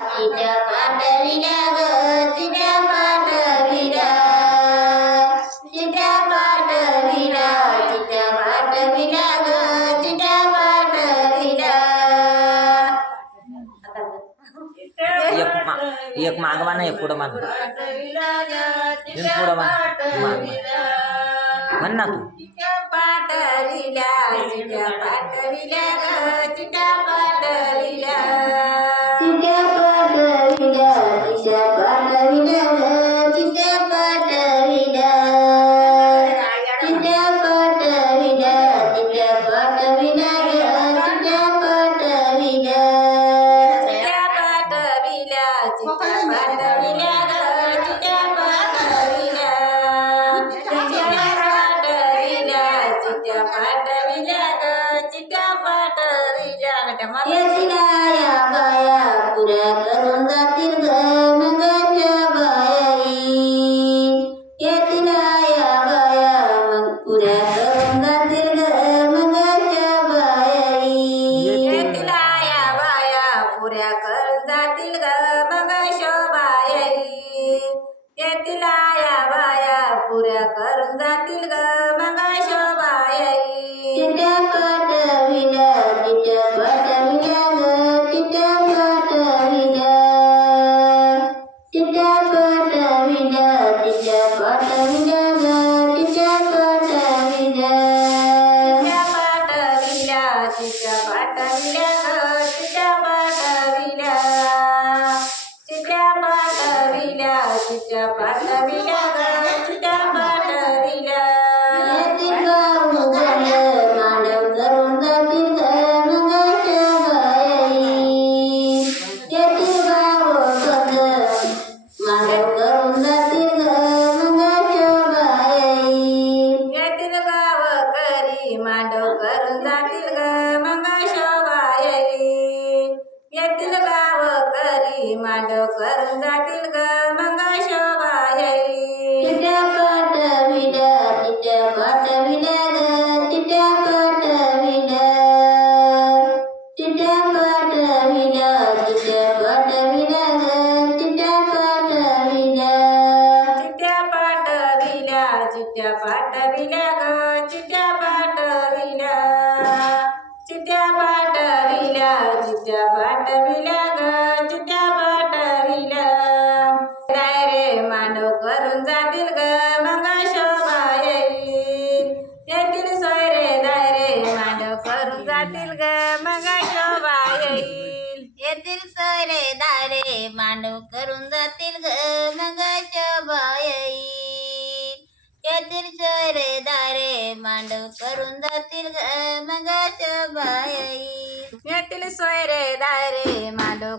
चिट्या पाठविल्या ग चिट्या पाठविल्या पाठविल्या चिट्या पाठविल्या ग चिट्या पाठविल्या एक मा एक मागवा ना एक पुढं मान पुढं मान माग म्हण ना तू पाठविल्या पाठविल्या ग चिट्या पाठविल्या बाया पुऱ्या करून जातील ग बायाई बाया मग पुऱ्या करून जातील ग बायाई येतीला बाया पुऱ्या करून जातील ग मग शोभाई बाया पुऱ्या करून जातील मांडव करून जातील ग मगाच्या पाठविल्या ग चिट्या पाठविल्या. चिट्या पाठविल्या चिट्या पाठविल्या ग चिट्या पाठविल्या. काय रे मांडव करून जातील ग मग शोभा येईल येतील सोय दाय रे मांडव करून जातील ग मग शोभा येईल येतील सरे दारे मांडव करून जातील ग. येतील दारे मांडव करून जातील मगाच्या बाई शोभा सोयरे दारे मांडव